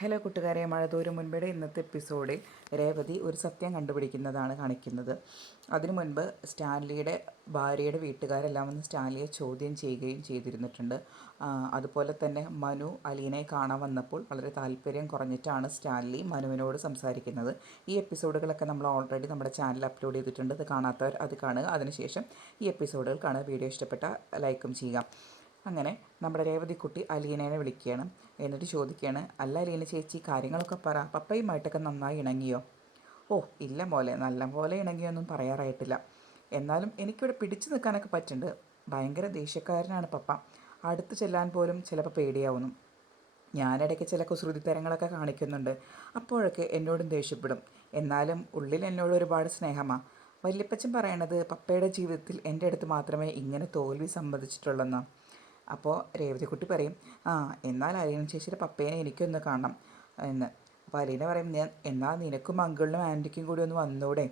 Hello കൂട്ടുകാരെ, മഴതോരും മുൻപയുടെ ഇന്നത്തെ എപ്പിസോഡിൽ രേവതി ഒരു സത്യം കണ്ടുപിടിക്കുന്നതാണ് കാണിക്കുന്നത്. അതിനു മുൻപ് സ്റ്റാൻലിയുടെ ഭാര്യയുടെ വീട്ടുകാരെല്ലാം വന്ന് സ്റ്റാൻലിയെ ചോദ്യം ചെയ്യുകയും ചെയ്തിരുന്നിട്ടുണ്ട്. അതുപോലെ തന്നെ മനു അലീനയെ കാണാൻ വന്നപ്പോൾ വളരെ താല്പര്യം കുറഞ്ഞിട്ടാണ് സ്റ്റാൻലി മനുവിനോട് സംസാരിക്കുന്നത്. ഈ എപ്പിസോഡുകളൊക്കെ നമ്മൾ ഓൾറെഡി നമ്മുടെ ചാനൽ അപ്ലോഡ് ചെയ്തിട്ടുണ്ട്. അത് കാണാത്തവർ അത് കാണുക. അതിനുശേഷം ഈ എപ്പിസോഡുകൾ കാണുക. വീഡിയോ ഇഷ്ടപ്പെട്ട ലൈക്കും ചെയ്യുക. അങ്ങനെ നമ്മുടെ രേവതിക്കുട്ടി അലീനേനെ വിളിക്കുകയാണ്. എന്നിട്ട് ചോദിക്കുകയാണ്, അല്ല അലീന ചേച്ചി, കാര്യങ്ങളൊക്കെ പറ, പപ്പയുമായിട്ടൊക്കെ നന്നായി ഇണങ്ങിയോ? ഓ ഇല്ല മോലെ, നല്ല പോലെ ഇണങ്ങിയൊന്നും പറയാറായിട്ടില്ല. എന്നാലും എനിക്കിവിടെ പിടിച്ചു നിൽക്കാനൊക്കെ പറ്റുന്നുണ്ട്. ഭയങ്കര ദേഷ്യക്കാരനാണ് പപ്പ. അടുത്ത് ചെല്ലാൻ പോലും ചിലപ്പോൾ പേടിയാവുന്നു. ഞാനിടയ്ക്ക് ചില കുസൃതിത്തരങ്ങളൊക്കെ കാണിക്കുന്നുണ്ട്. അപ്പോഴൊക്കെ എന്നോടും ദേഷ്യപ്പെടും. എന്നാലും ഉള്ളിൽ എന്നോട് ഒരുപാട് സ്നേഹമാണ്. വല്യപ്പച്ചൻ പറയണത് പപ്പയുടെ ജീവിതത്തിൽ എൻ്റെ അടുത്ത് മാത്രമേ ഇങ്ങനെ തോൽവി സംഭവിച്ചിട്ടുള്ളെന്നാണ്. അപ്പോൾ രേവതിക്കുട്ടി പറയും, എന്നാൽ അലീന ചേച്ചിയുടെ പപ്പേനെ എനിക്കൊന്ന് കാണണം എന്ന്. അപ്പോൾ അലീന പറയും, എന്നാൽ നിനക്കും അങ്കിളിനും ആൻറ്റിക്കും കൂടി ഒന്ന് വന്നൂടെ?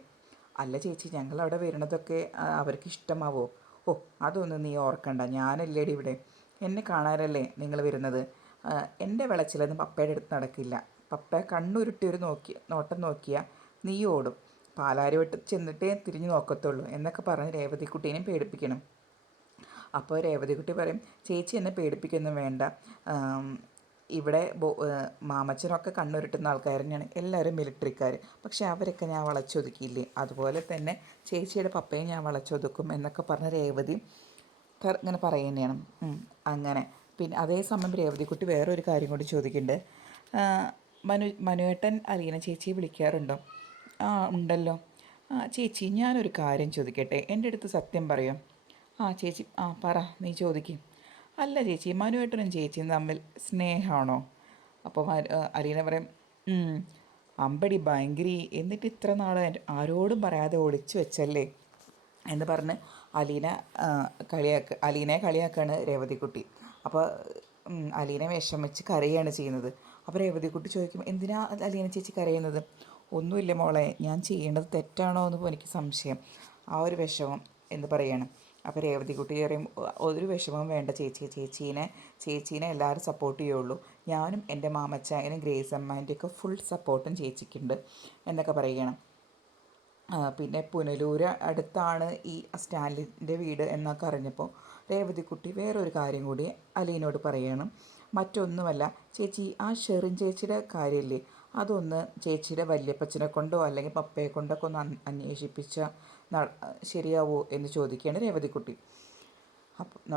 അല്ല ചേച്ചി, ഞങ്ങളവിടെ വരുന്നതൊക്കെ അവർക്ക് ഇഷ്ടമാവോ? ഓ അതൊന്നും നീ ഓർക്കണ്ട, ഞാനല്ലേടി ഇവിടെ. എന്നെ കാണാനല്ലേ നിങ്ങൾ വരുന്നത്. എൻ്റെ വിളച്ചിലൊന്നും പപ്പയുടെ അടുത്ത് നടക്കില്ല. പപ്പ കണ്ണുരുട്ടി ഒരു നോട്ടം നോക്കിയാൽ നീ ഓടും. പാലാരി വെട്ട് ചെന്നിട്ടേ തിരിഞ്ഞു നോക്കത്തുള്ളൂ എന്നൊക്കെ പറഞ്ഞ് രേവതിക്കുട്ടീനെയും പേടിപ്പിക്കണം. അപ്പോൾ രേവതിക്കുട്ടി പറയും, ചേച്ചി എന്നെ പേടിപ്പിക്കൊന്നും വേണ്ട. ഇവിടെ മാമച്ചനൊക്കെ കണ്ണുരുട്ടുന്ന ആൾക്കാർ തന്നെയാണ്, എല്ലാവരും മിലിറ്ററിക്കാർ. പക്ഷേ അവരൊക്കെ ഞാൻ വളച്ചൊതുക്കിയില്ലേ, അതുപോലെ തന്നെ ചേച്ചിയുടെ പപ്പയെ ഞാൻ വളച്ചൊതുക്കും എന്നൊക്കെ പറഞ്ഞ രേവതി ഇങ്ങനെ പറയുന്നതാണ്. അങ്ങനെ പിന്നെ അതേസമയം രേവതിക്കുട്ടി വേറൊരു കാര്യം കൂടി ചോദിക്കുന്നുണ്ട്. മനുവേട്ടൻ അലീന ചേച്ചിയെ വിളിക്കാറുണ്ടോ? ഉണ്ടല്ലോ. ചേച്ചി, ഞാനൊരു കാര്യം ചോദിക്കട്ടെ, എൻ്റെ അടുത്ത് സത്യം പറയോ? ചേച്ചി പറ, നീ ചോദിക്കും. അല്ല ചേച്ചി, മനുവേട്ടനും ചേച്ചിയും തമ്മിൽ സ്നേഹമാണോ? അപ്പോൾ അലീന പറയും, അമ്പടി ഭയങ്കരി, എന്നിട്ട് ഇത്ര നാൾ ആരോടും പറയാതെ ഒളിച്ചു വെച്ചല്ലേ എന്ന് പറഞ്ഞ് അലീനയെ കളിയാക്കാണ് രേവതിക്കുട്ടി. അപ്പോൾ അലീന വിഷമിച്ച് കരയാണ് ചെയ്യുന്നത്. അപ്പോൾ രേവതിക്കുട്ടി ചോദിക്കും, എന്തിനാ അലീന ചേച്ചി കരയുന്നത്? ഒന്നുമില്ല മോളെ, ഞാൻ ചെയ്യേണ്ടത് തെറ്റാണോ എന്ന് എനിക്ക് സംശയം, ആ ഒരു വിഷമം എന്ന് പറയാണ്. അപ്പോൾ രേവതിക്കുട്ടി പറയും, ഒരു വിഷമവും വേണ്ട ചേച്ചി, ചേച്ചീനെ എല്ലാവരും സപ്പോർട്ട് ചെയ്യുള്ളൂ. ഞാനും എൻ്റെ മാമച്ചായനും ഗ്രേസ് അമ്മാൻ്റെയൊക്കെ ഫുൾ സപ്പോർട്ടും ചേച്ചിക്കുണ്ട് എന്നൊക്കെ പറയുകയാണ്. പിന്നെ പുനലൂര് അടുത്താണ് ഈ സ്റ്റാലിൻ്റെ വീട് എന്നൊക്കെ അറിഞ്ഞപ്പോൾ രേവതിക്കുട്ടി വേറൊരു കാര്യം കൂടി അലീനോട് പറയുകയാണ്. മറ്റൊന്നുമല്ല ചേച്ചി, ആ ഷെറിൻ ചേച്ചിയുടെ കാര്യമില്ലേ, അതൊന്ന് ചേച്ചിയുടെ വല്യപ്പച്ചനെ കൊണ്ടോ അല്ലെങ്കിൽ പപ്പയെ കൊണ്ടൊക്കെ ഒന്ന് അന്വേഷിപ്പിച്ചാൽ ശരിയാവോ എന്ന് ചോദിക്കുകയാണ് രേവതിക്കുട്ടി.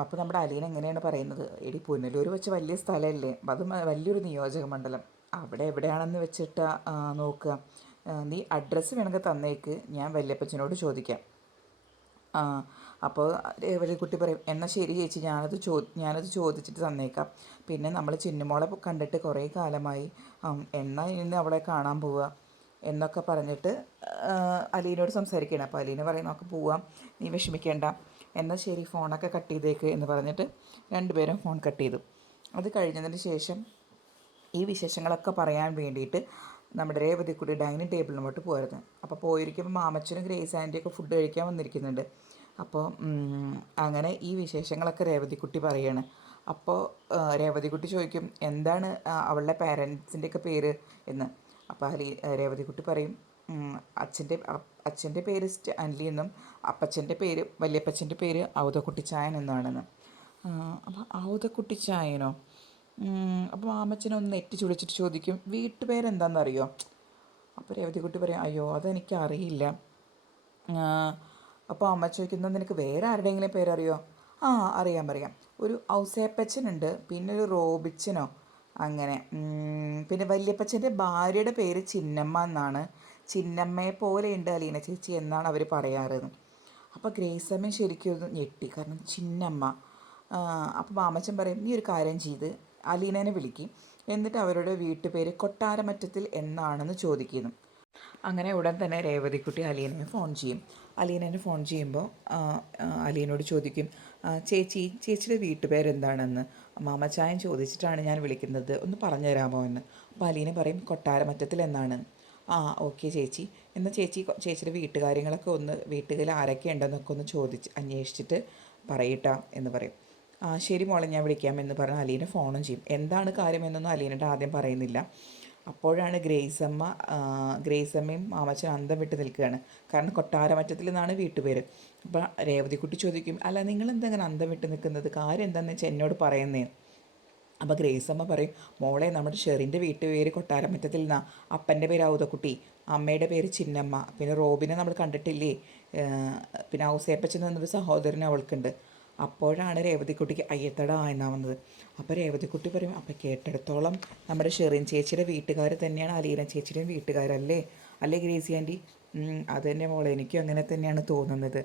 അപ്പോൾ നമ്മുടെ അലീന എങ്ങനെയാണ് പറയുന്നത്, എടി പുനലൂർ വെച്ച് വലിയ സ്ഥലമല്ലേ, അത് വലിയൊരു നിയോജക മണ്ഡലം, അവിടെ എവിടെയാണെന്ന് വെച്ചിട്ട് നോക്കുക. നീ അഡ്രസ്സ് വേണമെങ്കിൽ തന്നേക്ക്, ഞാൻ വല്യപ്പച്ചനോട് ചോദിക്കാം. അപ്പോൾ രേവതിക്കുട്ടി പറയും, എന്നാൽ ശരി ചേച്ചി, ഞാനത് ചോദിച്ചിട്ട് തന്നേക്കാം. പിന്നെ നമ്മൾ ചിന്നുമോളെ കണ്ടിട്ട് കുറേ കാലമായി, എന്നാൽ ഇന്ന് അവളെ കാണാൻ പോവുക എന്നൊക്കെ പറഞ്ഞിട്ട് അലീനോട് സംസാരിക്കുകയാണ്. അപ്പോൾ അലീന പറയും, നമുക്ക് പോവാം, നീ വിഷമിക്കേണ്ട, എന്നാൽ ശരി ഫോണൊക്കെ കട്ട് ചെയ്തേക്ക് എന്ന് പറഞ്ഞിട്ട് രണ്ടുപേരും ഫോൺ കട്ട് ചെയ്തു. അത് കഴിഞ്ഞതിന് ശേഷം ഈ വിശേഷങ്ങളൊക്കെ പറയാൻ വേണ്ടിയിട്ട് നമ്മുടെ രേവതിക്കുട്ടി ഡൈനിങ് ടേബിളിലോട്ട് പോയിരുന്നു. അപ്പോൾ പോയിരിക്കുമ്പോൾ മാമച്ചനും ഗ്രേസ് ആൻറ്റിയൊക്കെ ഫുഡ് കഴിക്കാൻ വന്നിരിക്കുന്നുണ്ട്. അപ്പോൾ അങ്ങനെ ഈ വിശേഷങ്ങളൊക്കെ രേവതിക്കുട്ടി പറയാണ്. അപ്പോൾ രേവതിക്കുട്ടി ചോദിക്കും, എന്താണ് അവളുടെ പാരൻസിൻ്റെയൊക്കെ പേര് എന്ന്. അപ്പോൾ രേവതിക്കുട്ടി പറയും, അച്ഛൻ്റെ പേര് സ്റ്റാൻലി എന്നും അപ്പച്ചൻ്റെ പേര് വല്യപ്പച്ചൻ്റെ പേര് ഔതക്കുട്ടിച്ചായൻ എന്നാണെന്ന്. അപ്പോൾ ഔതക്കുട്ടിച്ചായനോ? അപ്പോൾ മാമച്ചനൊന്ന് നെറ്റി ചുളിച്ചിട്ട് ചോദിക്കും, വീട്ടുപേരെന്താണെന്നറിയോ? അപ്പോൾ രേവതിക്കുട്ടി പറയും, അയ്യോ അതെനിക്ക് അറിയില്ല. അപ്പോൾ അമ്മ ചോദിക്കുന്നത്, നിനക്ക് വേറെ ആരുടെയെങ്കിലും പേരറിയോ? അറിയാം, ഒരു ഔസേപ്പച്ചനുണ്ട്, പിന്നെ ഒരു റോബിച്ചനോ അങ്ങനെ. പിന്നെ വല്യപ്പച്ചൻ്റെ ഭാര്യയുടെ പേര് ചിന്നമ്മ എന്നാണ്. ചിന്നമ്മയെ പോലെയുണ്ട് അലീന ചേച്ചി എന്നാണ് അവർ പറയാറ്. അപ്പോൾ ഗ്രേസമ്മ ശരിക്കും ഒന്ന് ഞെട്ടി, കാരണം ചിന്നമ്മ. അപ്പോൾ മാമച്ചൻ പറയും, നീ ഒരു കാര്യം ചെയ്ത് അലീനനെ വിളിക്കും, എന്നിട്ട് അവരുടെ വീട്ടുപേര് കൊട്ടാരമറ്റത്തിൽ എന്നാണെന്ന് ചോദിക്കുന്നു. അങ്ങനെ ഉടൻ തന്നെ രേവതിക്കുട്ടി അലീനയെ ഫോൺ ചെയ്യും. അലീനനെ ഫോൺ ചെയ്യുമ്പോൾ അലീനോട് ചോദിക്കും, ചേച്ചിയുടെ വീട്ടുപേരെന്താണെന്ന്. മാമച്ചായൻ ചോദിച്ചിട്ടാണ് ഞാൻ വിളിക്കുന്നത്, ഒന്ന് പറഞ്ഞു തരാമോ എന്ന്. അപ്പോൾ അലീന പറയും, കൊട്ടാരമറ്റത്തിൽ എന്നാണ്. ഓക്കെ ചേച്ചി, എന്നാൽ ചേച്ചിയുടെ വീട്ടുകാര്യങ്ങളൊക്കെ ഒന്ന്, വീട്ടുകളിൽ ആരൊക്കെ ഉണ്ടെന്നൊക്കെ ഒന്ന് അന്വേഷിച്ചിട്ട് പറയട്ടാ എന്ന് പറയും. ശരി മോളെ ഞാൻ വിളിക്കാമെന്ന് പറഞ്ഞ് അലീന ഫോണും ചെയ്യും. എന്താണ് കാര്യമെന്നൊന്നും അലീനയുടെ ആദ്യം പറയുന്നില്ല. അപ്പോഴാണ് ഗ്രേസമ്മയും മാമച്ചനും അന്തം വിട്ട് നിൽക്കുകയാണ്. കാരണം കൊട്ടാരമറ്റത്തിൽ നിന്നാണ് വീട്ടുപേര്. അപ്പം രേവതിക്കുട്ടി ചോദിക്കും, അല്ല നിങ്ങളെന്താ അങ്ങനെ അന്തം വിട്ട് നിൽക്കുന്നത്, കാര്യം എന്താണെന്ന് വെച്ചാൽ എന്നോട് പറയുന്നേ. അപ്പോൾ ഗ്രേസമ്മ പറയും, മോളെ നമ്മുടെ ഷെറിൻ്റെ വീട്ടുപേര് കൊട്ടാരമറ്റത്തിൽ നിന്നാണ്. അപ്പൻ്റെ പേര് ഔതക്കുട്ടി, അമ്മയുടെ പേര് ചിന്നമ്മ, പിന്നെ റോബിനെ നമ്മൾ കണ്ടിട്ടില്ലേ, പിന്നെ ഔസേപ്പച്ചൻ എന്നൊരു സഹോദരൻ അവൾക്കുണ്ട്. അപ്പോഴാണ് രേവതിക്കുട്ടിക്ക് അയ്യത്തട എന്നാവുന്നത്. അപ്പോൾ രേവതിക്കുട്ടി പറയും, അപ്പോൾ കേട്ടിടത്തോളം നമ്മുടെ ഷെറിൻ ചേച്ചിയുടെ വീട്ടുകാർ തന്നെയാണ് അലീന ചേച്ചിയുടെയും വീട്ടുകാരല്ലേ, അല്ലേ ഗ്രേസി ആൻറ്റി? അത് തന്നെ മോളെ, എനിക്കും അങ്ങനെ തന്നെയാണ് തോന്നുന്നത്.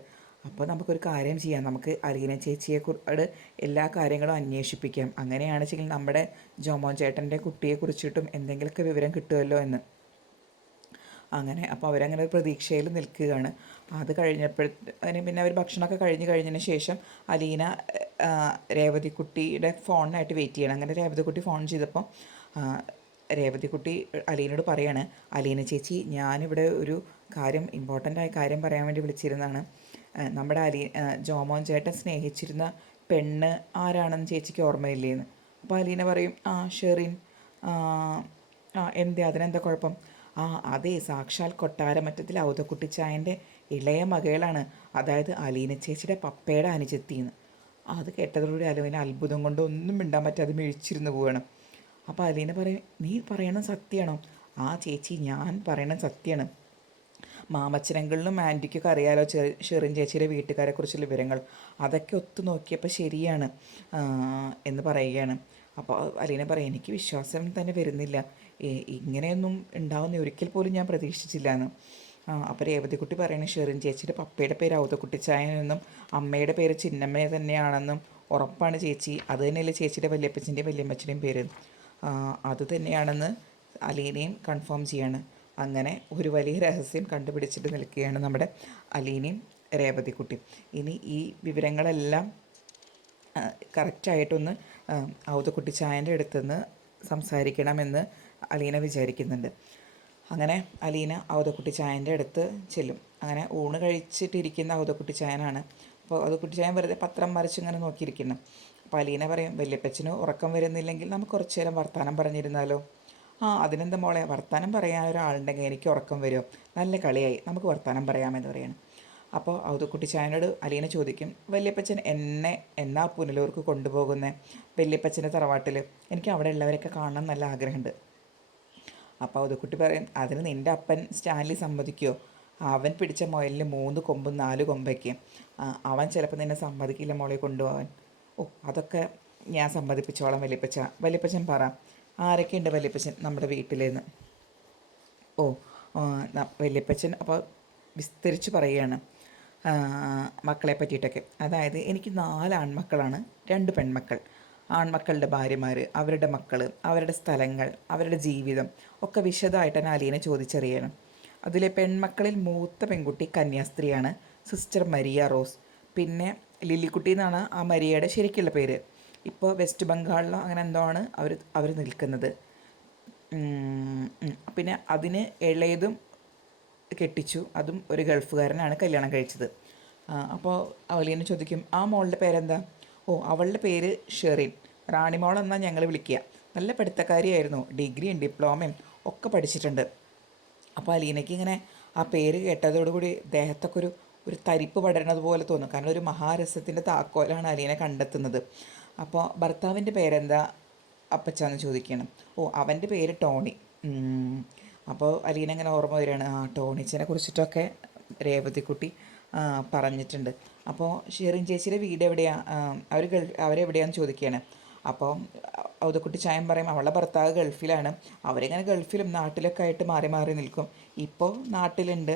അപ്പോൾ നമുക്കൊരു കാര്യം ചെയ്യാം, നമുക്ക് അലീന ചേച്ചിയെക്കുറിച്ച് എല്ലാ കാര്യങ്ങളും അന്വേഷിപ്പിക്കാം. അങ്ങനെയാണെന്ന് വെച്ചെങ്കിൽ നമ്മുടെ ജോമോൻ ചേട്ടൻ്റെ കുട്ടിയെക്കുറിച്ചിട്ടും എന്തെങ്കിലുമൊക്കെ വിവരം കിട്ടുമല്ലോ എന്ന്. അങ്ങനെ അപ്പോൾ അവരങ്ങനെ ഒരു പ്രതീക്ഷയിൽ നിൽക്കുകയാണ്. അത് കഴിഞ്ഞപ്പോഴത്തേന് പിന്നെ അവർ ഭക്ഷണമൊക്കെ കഴിഞ്ഞതിന് ശേഷം അലീന രേവതിക്കുട്ടിയുടെ ഫോണിനായിട്ട് വെയിറ്റ് ചെയ്യണം. അങ്ങനെ രേവതിക്കുട്ടി ഫോൺ ചെയ്തപ്പോൾ രേവതിക്കുട്ടി അലീനോട് പറയാണ്, അലീന ചേച്ചി ഞാനിവിടെ ഒരു കാര്യം, ഇമ്പോർട്ടൻ്റായ കാര്യം പറയാൻ വേണ്ടി വിളിച്ചിരുന്നതാണ്. നമ്മുടെ ജോമോൻ ചേട്ടൻ സ്നേഹിച്ചിരുന്ന പെണ്ണ് ആരാണെന്ന് ചേച്ചിക്ക് ഓർമ്മയില്ലേന്ന്. അപ്പോൾ അലീന പറയും, ഷെറിൻ. എന്തേ, അതിനെന്താ കുഴപ്പം? അതേ, സാക്ഷാൽ കൊട്ടാരമറ്റത്തിൽ ഔതക്കുട്ടിച്ചായൻ്റെ ഇളയ മകളാണ്, അതായത് അലീന ചേച്ചിയുടെ പപ്പയുടെ അനുജത്തിന്ന്. അത് കേട്ടതോടുകൂടി അലീന അത്ഭുതം കൊണ്ട് ഒന്നും മിണ്ടാൻ പറ്റാതെ മിഴിച്ചിരുന്ന് പോവുകയാണ്. അപ്പോൾ അലീന പറയും, നീ പറയണത് സത്യമാണോ? ചേച്ചി ഞാൻ പറയണത് സത്യമാണ്. മാമച്ചനങ്ങളിലും ആൻറ്റിക്കൊക്കെ അറിയാലോ ഷെറിൻ ചേച്ചിയുടെ വീട്ടുകാരെക്കുറിച്ചുള്ള വിവരങ്ങൾ, അതൊക്കെ ഒത്തു നോക്കിയപ്പോൾ ശരിയാണ് എന്ന് പറയുകയാണ്. അപ്പോൾ അലീന പറയും, എനിക്ക് വിശ്വാസം തന്നെ വരുന്നില്ല, ഇങ്ങനെയൊന്നും ഉണ്ടാവുന്ന ഒരിക്കൽ പോലും ഞാൻ പ്രതീക്ഷിച്ചില്ല എന്ന്. അപ്പോൾ രേവതിക്കുട്ടി പറയുന്നത്, ഷെറിൻ ചേച്ചിയുടെ പപ്പയുടെ പേര് ഔതക്കുട്ടിച്ചായനെന്നും അമ്മയുടെ പേര് ചിന്നമ്മ തന്നെയാണെന്നും ഉറപ്പാണ് ചേച്ചി. അത് തന്നെയല്ലേ ചേച്ചിയുടെ വല്യപ്പച്ചൻ്റെയും വല്യമ്മച്ചൻ്റെയും പേര്? അത് തന്നെയാണെന്ന് അലീനയും കൺഫേം ചെയ്യാണ്. അങ്ങനെ ഒരു വലിയ രഹസ്യം കണ്ടുപിടിച്ചിട്ട് നിൽക്കുകയാണ് നമ്മുടെ അലീനയും രേവതിക്കുട്ടിയും. ഇനി ഈ വിവരങ്ങളെല്ലാം കറക്റ്റായിട്ടൊന്ന് ഔതക്കുട്ടിച്ചായൻ്റെ അടുത്തുനിന്ന് സംസാരിക്കണമെന്ന് അലീന വിചാരിക്കുന്നുണ്ട്. അങ്ങനെ അലീന ഔതക്കുട്ടിച്ചായൻ്റെ അടുത്ത് ചെല്ലും. അങ്ങനെ ഊണ് കഴിച്ചിട്ടിരിക്കുന്ന ഔതക്കുട്ടിച്ചായനാണ്. അപ്പോൾ ഔതക്കുട്ടിച്ചായൻ വെറുതെ പത്രം മറിച്ചിങ്ങനെ നോക്കിയിരിക്കുന്നു. അപ്പോൾ അലീന പറയും, വല്യപ്പച്ചന് ഉറക്കം വരുന്നില്ലെങ്കിൽ നമുക്ക് കുറച്ച് നേരം വർത്തമാനം പറഞ്ഞിരുന്നാലോ? അതിനെന്താ മോളെ, വർത്തമാനം പറയാൻ ഒരാളുണ്ടെങ്കിൽ എനിക്ക് ഉറക്കം വരുമോ? നല്ല കളിയായി, നമുക്ക് വർത്തമാനം പറയാമെന്ന് പറയണം. അപ്പോൾ ഔതക്കുട്ടിച്ചായനോട് അലീന ചോദിക്കും, വല്യപ്പച്ചൻ എന്നെ എന്നാ പുനലൂർക്ക് കൊണ്ടുപോകുന്നത്? വല്യപ്പച്ചൻ്റെ തറവാട്ടിൽ എനിക്ക് അവിടെ ഉള്ളവരൊക്കെ കാണാൻ നല്ല ആഗ്രഹമുണ്ട്. അപ്പോൾ ഔതക്കുട്ടി പറയും, അതിന് നിൻ്റെ അപ്പൻ സ്റ്റാൻലി സമ്മതിക്കുമോ? അവൻ പിടിച്ച മുയലിന് 3 കൊമ്പും 4 കൊമ്പൊക്കെ. അവൻ ചിലപ്പോൾ നിന്നെ സമ്മതിക്കില്ല മോളെ കൊണ്ടുപോകാൻ. അതൊക്കെ ഞാൻ സമ്മതിപ്പിച്ചോളാം വല്യപ്പച്ചൻ പറ, ആരൊക്കെയുണ്ട് വല്യപ്പച്ചൻ നമ്മുടെ വീട്ടിലെന്ന്? വല്യപ്പച്ചൻ അപ്പോൾ വിസ്തരിച്ച് പറയുകയാണ് മക്കളെ പറ്റിയിട്ടൊക്കെ. അതായത് എനിക്ക് 4 ആൺമക്കളാണ്, 2 പെൺമക്കൾ. ആൺമക്കളുടെ ഭാര്യമാർ, അവരുടെ മക്കൾ, അവരുടെ സ്ഥലങ്ങൾ, അവരുടെ ജീവിതം ഒക്കെ വിശദമായിട്ട് തന്നെ അലീനെ ചോദിച്ചറിയണം. അതിലെ പെൺമക്കളിൽ മൂത്ത പെൺകുട്ടി കന്യാസ്ത്രീയാണ്, സിസ്റ്റർ മരിയ റോസ്. പിന്നെ ലില്ലിക്കുട്ടി എന്നാണ് ആ മരിയയുടെ ശരിക്കുള്ള പേര്. ഇപ്പോൾ വെസ്റ്റ് ബംഗാളിലോ അങ്ങനെ എന്തോ ആണ് അവർ നിൽക്കുന്നത്. പിന്നെ അതിന് ഇളയതും കെട്ടിച്ചു, അതും ഒരു ഗൾഫുകാരനാണ് കല്യാണം കഴിച്ചത്. അപ്പോൾ അവലീനെ ചോദിക്കും, ആ മോളുടെ പേരെന്താ? അവളുടെ പേര് ഷെറിൻ. റാണിമോൾ എന്നാൽ ഞങ്ങൾ വിളിക്കുക. നല്ല പഠിത്തക്കാരിയായിരുന്നു, ഡിഗ്രിയും ഡിപ്ലോമയും ഒക്കെ പഠിച്ചിട്ടുണ്ട്. അപ്പോൾ അലീനയ്ക്ക് ഇങ്ങനെ ആ പേര് കേട്ടതോടുകൂടി ദേഹത്തൊക്കെ ഒരു തരിപ്പ് പടരുന്നത് പോലെ തോന്നും. കാരണം ഒരു മഹാരസത്തിൻ്റെ താക്കോലാണ് അലീന കണ്ടെത്തുന്നത്. അപ്പോൾ ഭർത്താവിൻ്റെ പേരെന്താ അപ്പച്ചാന്ന് ചോദിക്കണം. അവൻ്റെ പേര് ടോണി. അപ്പോൾ അലീന ഇങ്ങനെ ഓർമ്മ വരികയാണ്, ടോണിച്ചനെ കുറിച്ചിട്ടൊക്കെ രേവതിക്കുട്ടി പറഞ്ഞിട്ടുണ്ട്. അപ്പോൾ ഷെറിൻ ചേച്ചിയുടെ വീട് എവിടെയാണ്, അവരെവിടെയാണെന്ന് ചോദിക്കുകയാണ്. അപ്പോൾ ഔതക്കുട്ടിച്ചായൻ പറയും, അവളുടെ ഭർത്താവ് ഗൾഫിലാണ്, അവരിങ്ങനെ ഗൾഫിലും നാട്ടിലൊക്കെ ആയിട്ട് മാറി മാറി നിൽക്കും, ഇപ്പോൾ നാട്ടിലുണ്ട്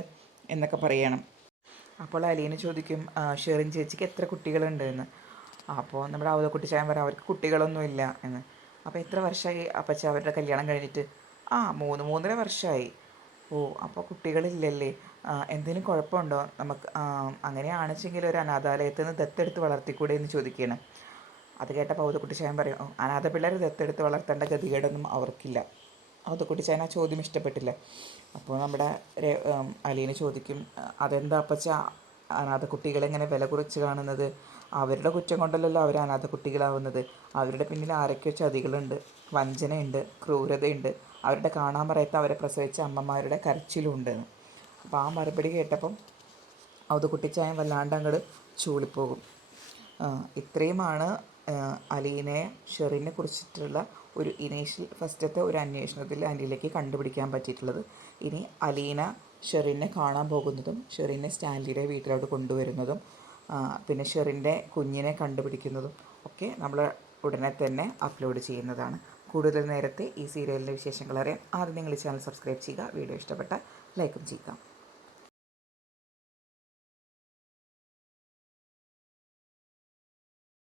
എന്നൊക്കെ പറയണം. അപ്പോൾ അലീന ചോദിക്കും, ഷെറിൻ ചേച്ചിക്ക് എത്ര കുട്ടികളുണ്ട് എന്ന്. അപ്പോൾ നമ്മുടെ ഔതക്കുട്ടിച്ചായൻ പറയും, അവർക്ക് കുട്ടികളൊന്നുമില്ല എന്ന്. അപ്പോൾ എത്ര വർഷമായി അപ്പച്ച അവരുടെ കല്യാണം കഴിഞ്ഞിട്ട്? 3-3.5 വർഷമായി. അപ്പോൾ കുട്ടികളില്ലല്ലേ? എന്തെങ്കിലും കുഴപ്പമുണ്ടോ? നമുക്ക് അങ്ങനെയാണെച്ചെങ്കിൽ ഒരു അനാഥാലയത്തിൽ നിന്ന് ദത്തെടുത്ത് വളർത്തിക്കൂടെ എന്ന് ചോദിക്കുകയാണ്. അത് കേട്ടപ്പോൾ ഔതക്കുട്ടിച്ചായൻ പറയും, അനാഥ പിള്ളേർ ദത്തെടുത്ത് വളർത്തേണ്ട ഗതികേടൊന്നും അവർക്കില്ല. ഔതക്കുട്ടിച്ചായൻ ആ ചോദ്യം ഇഷ്ടപ്പെട്ടില്ല. അപ്പോൾ നമ്മുടെ അലീന ചോദിക്കും, അതെന്താ അപ്പച്ച അനാഥ കുട്ടികളെങ്ങനെ വില കുറച്ച് കാണുന്നത്? അവരുടെ കുറ്റം കൊണ്ടല്ലല്ലോ അവർ അനാഥ കുട്ടികളാവുന്നത്. അവരുടെ പിന്നിൽ ആരൊക്കെയോ ചതികളുണ്ട്, വഞ്ചനയുണ്ട്, ക്രൂരതയുണ്ട്. അവരുടെ കാണാൻ പറയത്ത അവരെ പ്രസവിച്ച അമ്മമാരുടെ കരച്ചിലുണ്ട്. അപ്പോൾ ആ മറുപടി കേട്ടപ്പം അവധക്കുട്ടിച്ചായം വല്ലാണ്ട് അങ്ങോട്ട് ചൂളിപ്പോകും. ഇത്രയുമാണ് അലീനയെ ഷെറിനെ കുറിച്ചിട്ടുള്ള ഒരു ഫസ്റ്റത്തെ ഒരു അന്വേഷണത്തിൽ ആൻറ്റിയിലേക്ക് കണ്ടുപിടിക്കാൻ പറ്റിയിട്ടുള്ളത്. ഇനി അലീന ഷെറിനെ കാണാൻ പോകുന്നതും ഷെറിനെ സ്റ്റാൻലിയുടെ വീട്ടിലോട്ട് കൊണ്ടുവരുന്നതും പിന്നെ ഷെറിൻ്റെ കുഞ്ഞിനെ കണ്ടുപിടിക്കുന്നതും ഒക്കെ നമ്മൾ ഉടനെ തന്നെ അപ്ലോഡ് ചെയ്യുന്നതാണ്. കൂടുതൽ നേരത്തെ ഈ സീരിയലിൻ്റെ വിശേഷങ്ങൾ അറിയാൻ ആദ്യം നിങ്ങൾ ഈ ചാനൽ സബ്സ്ക്രൈബ് ചെയ്യുക. വീഡിയോ ഇഷ്ടപ്പെട്ടാൽ ലൈക്കും ചെയ്യുക.